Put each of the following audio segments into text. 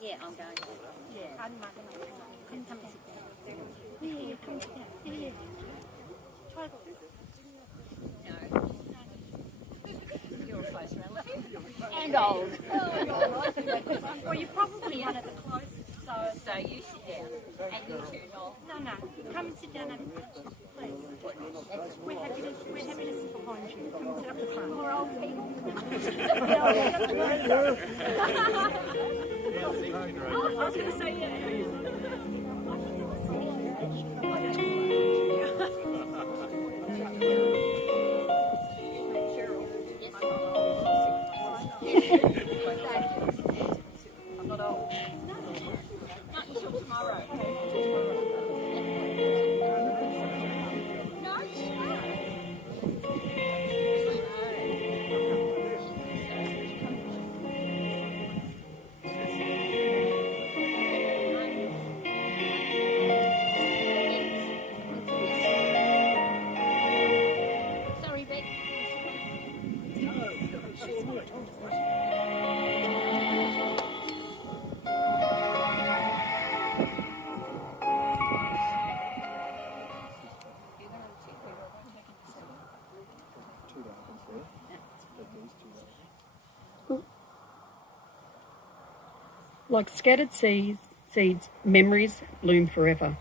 Yeah, I'm going. Yeah. Come sit down. Yeah, come sit down. Yeah. Try to... No. You're a close relative. And old. Well, you probably are at the closest. So you sit down. And you two, Noel. No. Come and sit down and please. We're happy to sit behind you. Come and sit up the front. More old people. I was going to say, yeah. I'm not old. Not until tomorrow. Like scattered seeds, memories bloom forever.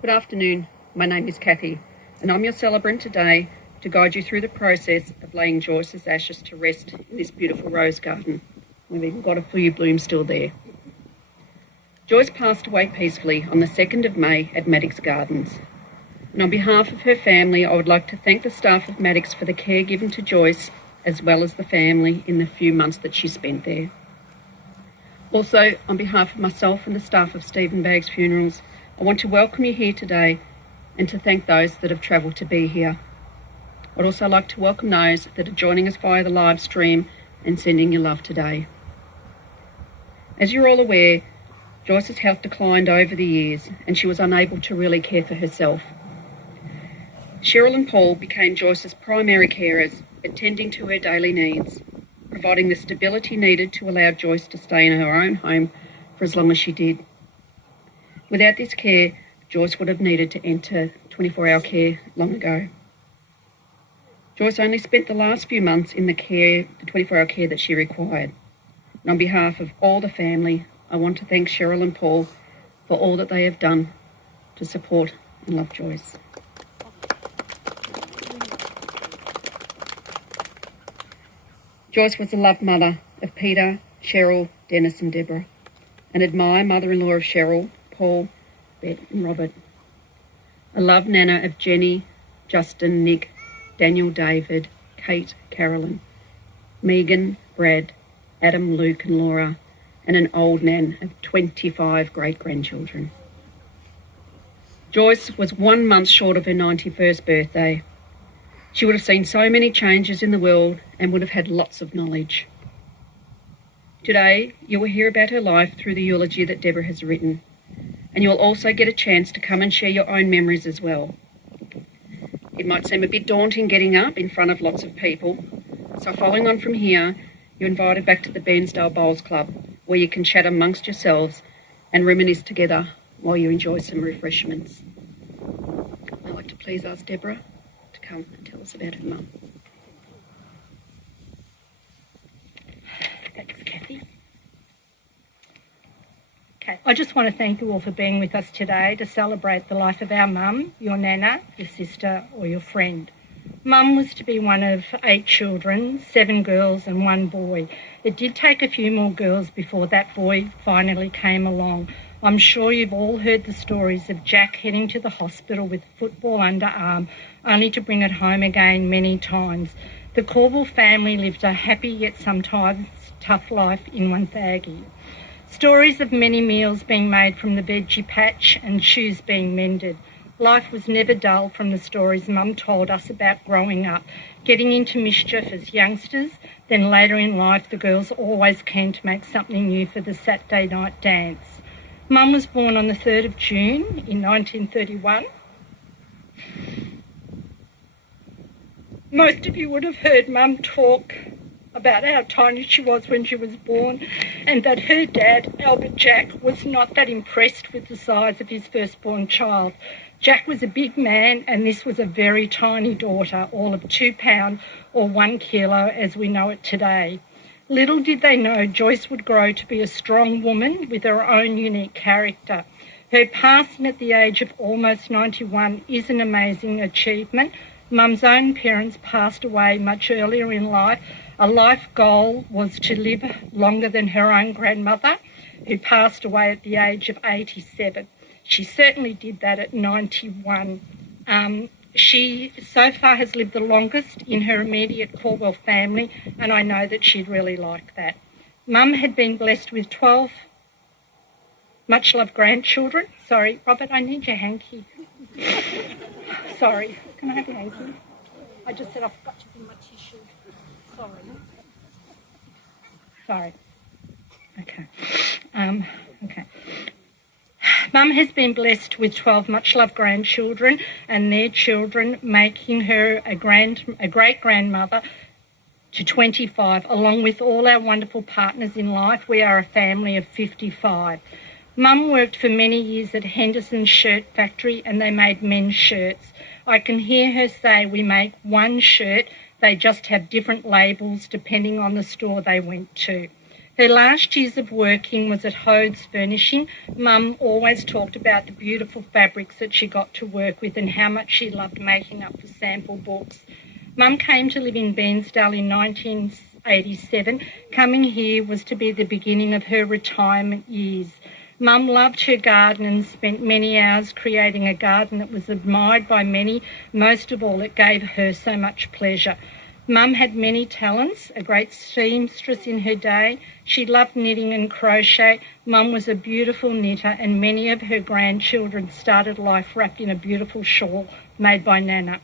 Good afternoon, my name is Kathy, and I'm your celebrant today to guide you through the process of laying Joyce's ashes to rest in this beautiful rose garden. We've even got a few blooms still there. Joyce passed away peacefully on the 2nd of May at Maddox Gardens. And on behalf of her family, I would like to thank the staff of Maddox for the care given to Joyce, as well as the family in the few months that she spent there. Also, on behalf of myself and the staff of Stephen Baggs Funerals, I want to welcome you here today and to thank those that have travelled to be here. I'd also like to welcome those that are joining us via the live stream and sending your love today. As you're all aware, Joyce's health declined over the years and she was unable to really care for herself. Cheryl and Paul became Joyce's primary carers, attending to her daily needs, providing the stability needed to allow Joyce to stay in her own home for as long as she did. Without this care, Joyce would have needed to enter 24-hour care long ago. Joyce only spent the last few months in the 24-hour care that she required. And on behalf of all the family, I want to thank Cheryl and Paul for all that they have done to support and love Joyce. Joyce was the loved mother of Peter, Cheryl, Dennis and Deborah, an admired mother-in-law of Cheryl, Paul, Bet and Robert. A loved nana of Jenny, Justin, Nick, Daniel, David, Kate, Carolyn, Megan, Brad, Adam, Luke and Laura, and an old nan of 25 great-grandchildren. Joyce was 1 month short of her 91st birthday. She would have seen so many changes in the world and would have had lots of knowledge. Today, you will hear about her life through the eulogy that Deborah has written, and you will also get a chance to come and share your own memories as well. It might seem a bit daunting getting up in front of lots of people, so following on from here, you're invited back to the Bairnsdale Bowls Club, where you can chat amongst yourselves and reminisce together while you enjoy some refreshments. I'd like to please ask Deborah to come and tell us about her mum. Thanks, Kathy. Okay, I just want to thank you all for being with us today to celebrate the life of our mum, your nana, your sister or your friend. Mum was to be one of 8 children, 7 girls and 1 boy. It did take a few more girls before that boy finally came along. I'm sure you've all heard the stories of Jack heading to the hospital with a football underarm, only to bring it home again many times. The Corville family lived a happy yet sometimes tough life in Wonthaggi. Stories of many meals being made from the veggie patch and shoes being mended. Life was never dull from the stories Mum told us about growing up, getting into mischief as youngsters, then later in life the girls always keen to make something new for the Saturday night dance. Mum was born on the 3rd of June in 1931. Most of you would have heard Mum talk about how tiny she was when she was born and that her dad, Albert Jack, was not that impressed with the size of his firstborn child. Jack was a big man and this was a very tiny daughter, all of 2 pounds or 1 kilo as we know it today. Little did they know Joyce would grow to be a strong woman with her own unique character. Her passing at the age of almost 91 is an amazing achievement. Mum's own parents passed away much earlier in life. A life goal was to live longer than her own grandmother, who passed away at the age of 87. She certainly did that at 91. She so far has lived the longest in her immediate Corwell family, and I know that she'd really like that. Mum had been blessed with 12 much-loved grandchildren. Sorry, Robert, I need your hanky. Sorry, can I have your hanky? I just said I forgot to bring my tissue. Sorry. Okay. Okay. Mum has been blessed with 12 much-loved grandchildren and their children, making her a great-grandmother to 25. Along with all our wonderful partners in life, we are a family of 55. Mum worked for many years at Henderson's Shirt Factory and they made men's shirts. I can hear her say we make one shirt, they just have different labels depending on the store they went to. Her last years of working was at Hode's Furnishing. Mum always talked about the beautiful fabrics that she got to work with and how much she loved making up the sample books. Mum came to live in Bairnsdale in 1987. Coming here was to be the beginning of her retirement years. Mum loved her garden and spent many hours creating a garden that was admired by many. Most of all, it gave her so much pleasure. Mum had many talents, a great seamstress in her day. She loved knitting and crochet. Mum was a beautiful knitter, and many of her grandchildren started life wrapped in a beautiful shawl made by Nana.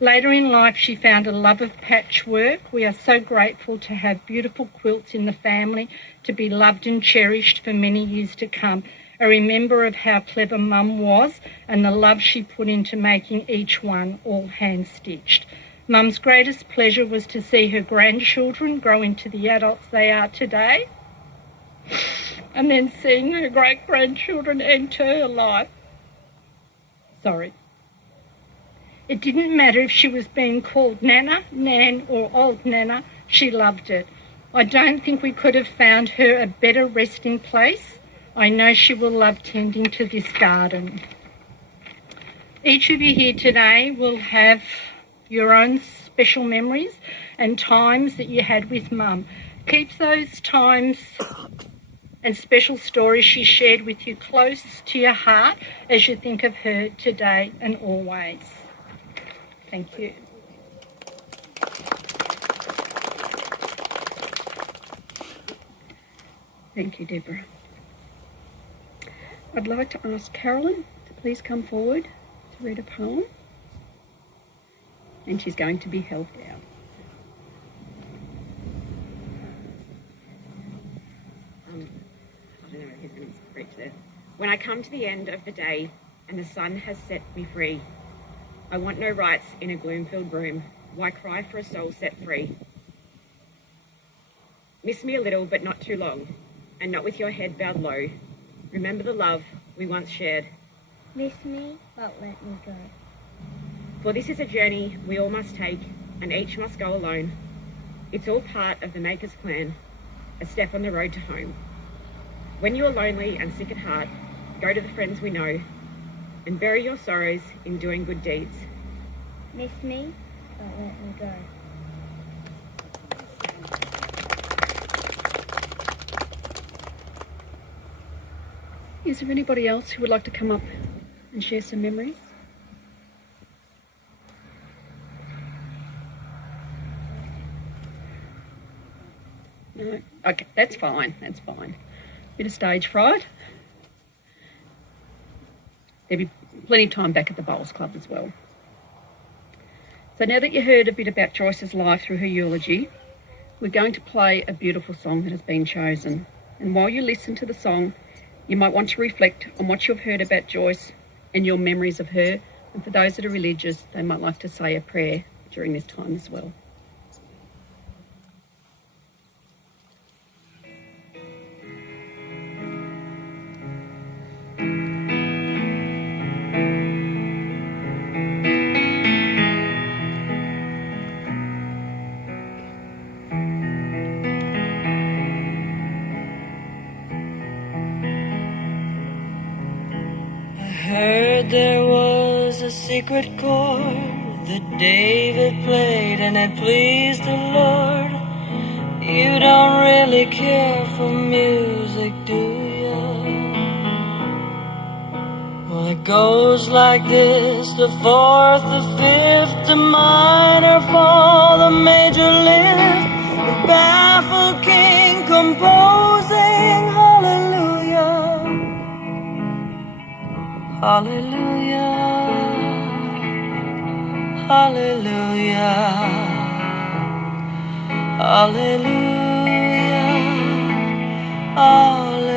Later in life, she found a love of patchwork. We are so grateful to have beautiful quilts in the family, to be loved and cherished for many years to come. I remember of how clever Mum was and the love she put into making each one all hand-stitched. Mum's greatest pleasure was to see her grandchildren grow into the adults they are today, and then seeing her great-grandchildren enter her life. It didn't matter if she was being called Nana, Nan or Old Nana, she loved it. I don't think we could have found her a better resting place. I know she will love tending to this garden. Each of you here today will have your own special memories and times that you had with Mum. Keep those times and special stories she shared with you close to your heart as you think of her today and always. Thank you. Thank you, Deborah. I'd like to ask Carolyn to please come forward to read a poem. And she's going to be helped out. I don't know if he's preach there. When I come to the end of the day and the sun has set me free, I want no rights in a gloom-filled room. Why cry for a soul set free? Miss me a little, but not too long, and not with your head bowed low. Remember the love we once shared. Miss me, but let me go. For this is a journey we all must take, and each must go alone. It's all part of the Maker's plan, a step on the road to home. When you are lonely and sick at heart, go to the friends we know, and bury your sorrows in doing good deeds. Miss me, but let me go. Is there anybody else who would like to come up and share some memories? No? Okay, that's fine, that's fine. Bit of stage fright. There'll be plenty of time back at the Bowls Club as well. So now that you heard a bit about Joyce's life through her eulogy, we're going to play a beautiful song that has been chosen. And while you listen to the song, you might want to reflect on what you've heard about Joyce and your memories of her. And for those that are religious, they might like to say a prayer during this time as well. There was a secret chord that David played and it pleased the Lord. You don't really care for music, do you? Well, it goes like this: the fourth, the fifth, the minor fall, the major lift, the baffled king composing hallelujah. Hallelujah, hallelujah, hallelujah, hallelujah.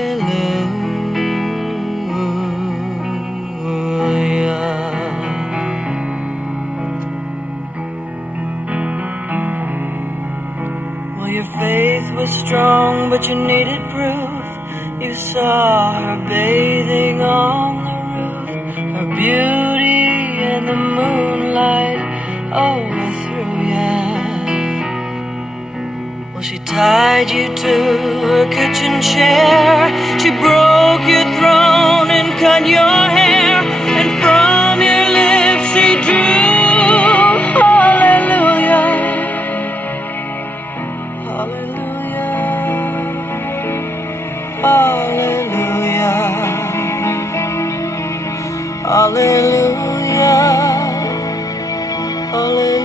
Well, your faith was strong, but you needed proof. You saw her bathing on the her beauty and the moonlight overthrew ya. Well, she tied you to her kitchen chair. She broke your throne and cut your hair, and from your lips she drew hallelujah, hallelujah, hallelujah, hallelujah, hallelujah.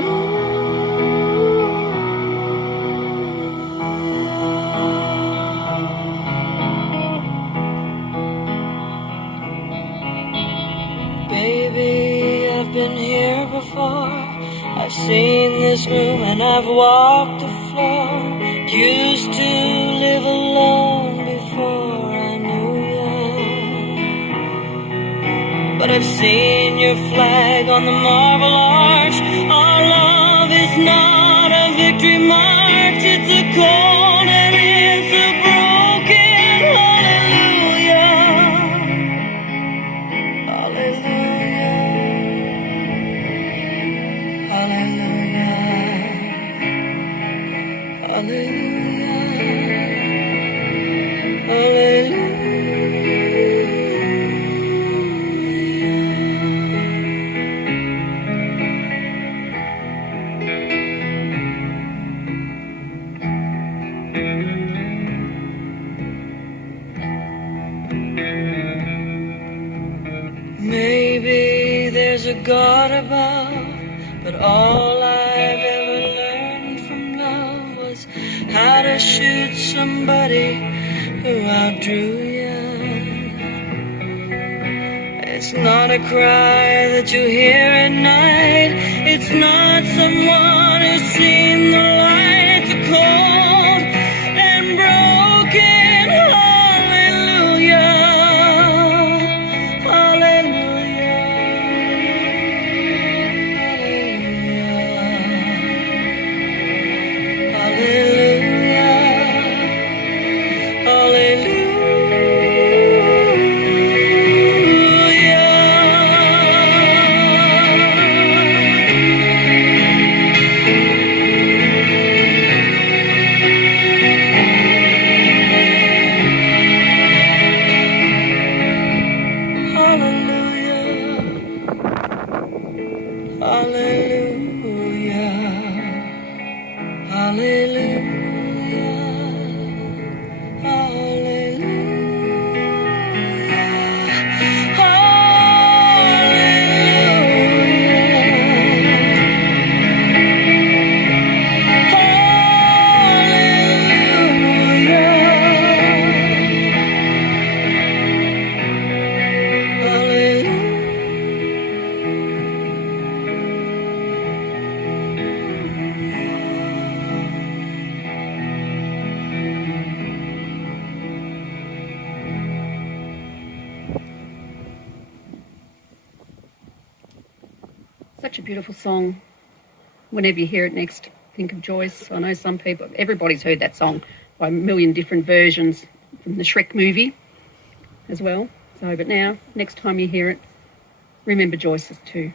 seen this room and I've walked the floor. Used to live alone before I knew ya. But I've seen your flag on the marble arch. Our love is not a victory march. It's a cold and it's a broken hallelujah. Hallelujah. Hallelujah. Hallelujah. Hallelujah. Maybe there's a God above, but all I've ever learned from love was how to shoot somebody who outdrew ya. It's not a cry that you hear at night. It's not someone who's seen the light. It's a cold and broken hallelujah. Hallelujah. Hallelujah. Hallelujah. Such a beautiful song. Whenever you hear it next, think of Joyce. I know some people, everybody's heard that song by a million different versions from the Shrek movie as well. So, but now, next time you hear it, remember Joyce's too.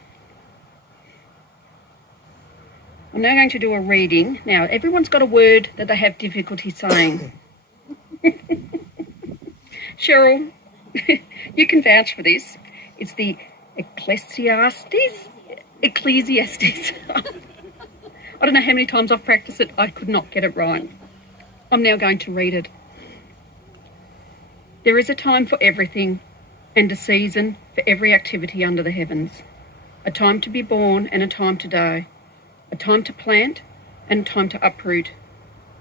I'm now going to do a reading. Now, everyone's got a word that they have difficulty saying. Cheryl, you can vouch for this. It's the Ecclesiastes. I don't know how many times I've practiced it. I could not get it right. I'm now going to read it. There is a time for everything and a season for every activity under the heavens. A time to be born and a time to die. A time to plant and a time to uproot.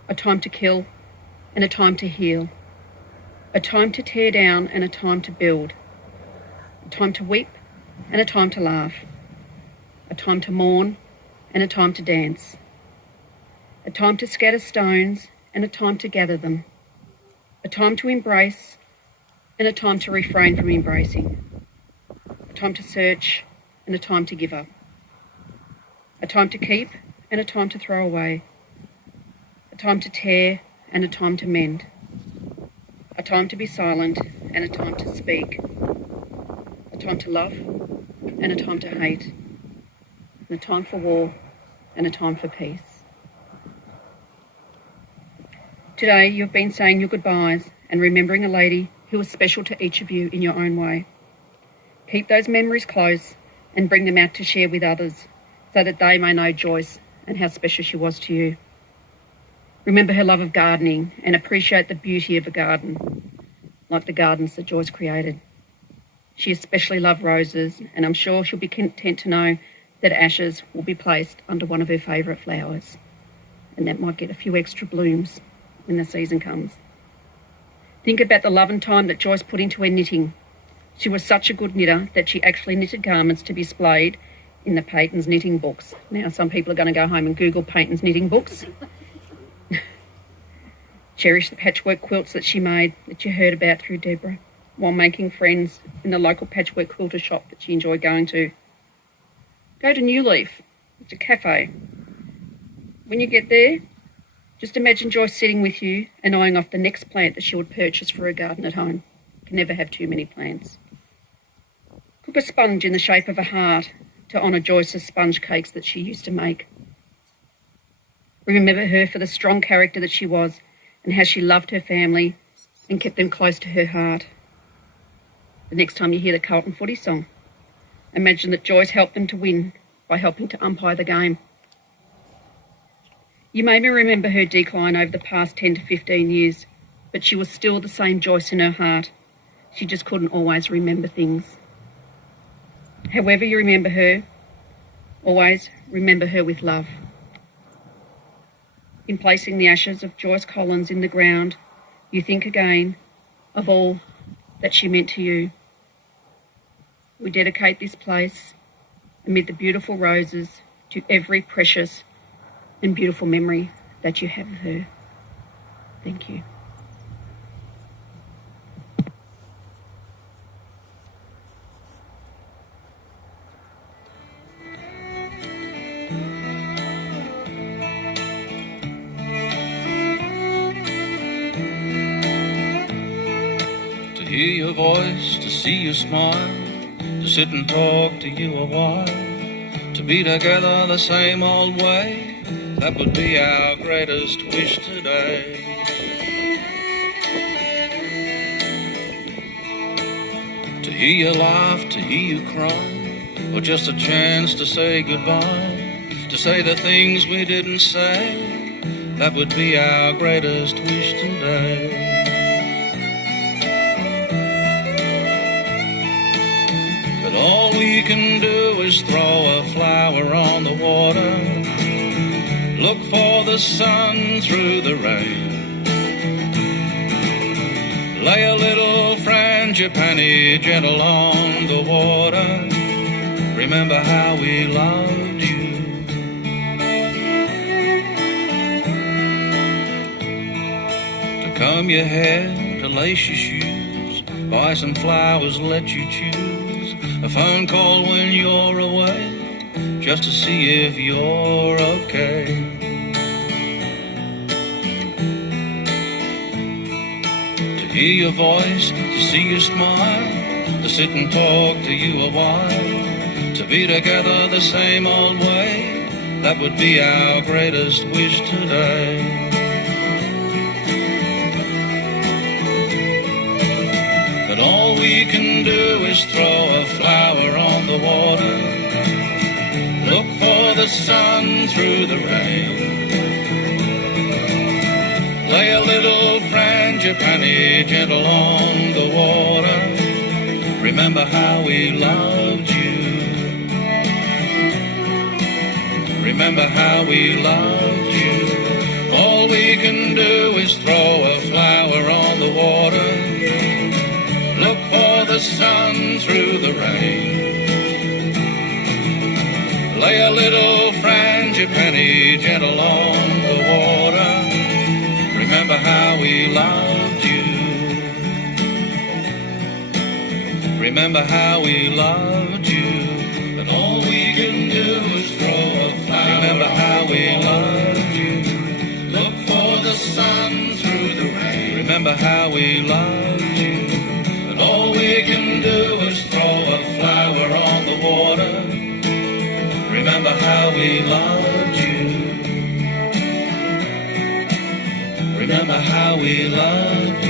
A time to kill and a time to heal. A time to tear down and a time to build. A time to weep and a time to laugh. A time to mourn and a time to dance. A time to scatter stones and a time to gather them. A time to embrace and a time to refrain from embracing. A time to search and a time to give up. A time to keep and a time to throw away. A time to tear and a time to mend. A time to be silent and a time to speak. A time to love and a time to hate. And a time for war and a time for peace. Today you've been saying your goodbyes and remembering a lady who was special to each of you in your own way. Keep those memories close and bring them out to share with others so that they may know Joyce and how special she was to you. Remember her love of gardening and appreciate the beauty of a garden, like the gardens that Joyce created. She especially loved roses, and I'm sure she'll be content to know that ashes will be placed under one of her favourite flowers, and that might get a few extra blooms when the season comes. Think about the love and time that Joyce put into her knitting. She was such a good knitter that she actually knitted garments to be displayed in the Peyton's knitting books. Now, some people are going to go home and Google Peyton's knitting books. Cherish the patchwork quilts that she made, that you heard about through Deborah, while making friends in the local patchwork quilter shop that she enjoyed going to. Go to New Leaf. It's a cafe. When you get there, just imagine Joyce sitting with you and eyeing off the next plant that she would purchase for her garden at home. Can never have too many plants. Cook a sponge in the shape of a heart to honour Joyce's sponge cakes that she used to make. Remember her for the strong character that she was and how she loved her family and kept them close to her heart. The next time you hear the Carlton footy song, imagine that Joyce helped them to win by helping to umpire the game. You maybe remember her decline over the past 10 to 15 years, but she was still the same Joyce in her heart. She just couldn't always remember things. However you remember her, always remember her with love. In placing the ashes of Joyce Collins in the ground, you think again of all that she meant to you. We dedicate this place, amid the beautiful roses, to every precious and beautiful memory that you have of her. Thank you. To hear your voice, to see you smile, to sit and talk to you a while, to be together the same old way, that would be our greatest wish today. To hear you laugh, to hear you cry, or just a chance to say goodbye, to say the things we didn't say, that would be our greatest wish today. But all we can do is throw a flower on the water, look for the sun through the rain, lay a little frangipani gentle on the water, remember how we loved you. To comb your hair, to lace your shoes, buy some flowers, let you choose, a phone call when you're away, just to see if you're okay. To hear your voice, to see you smile, to sit and talk to you a while, to be together the same old way, that would be our greatest wish today. But all we can do is throw a flower on the water, look for the sun through the rain, lay a little frangipani gentle on the water, remember how we loved you. Remember how we loved you. All we can do is throw a flower on the water, look for the sun through the rain, lay a little frangipani gentle on the water, remember how we loved you. Remember how we loved you. But all we can do is throw a flower. Remember how we loved you. Look for the sun through the rain. Remember how we loved you. But all we can do is throw a flower on the water. Remember how we loved you. Remember how we loved you.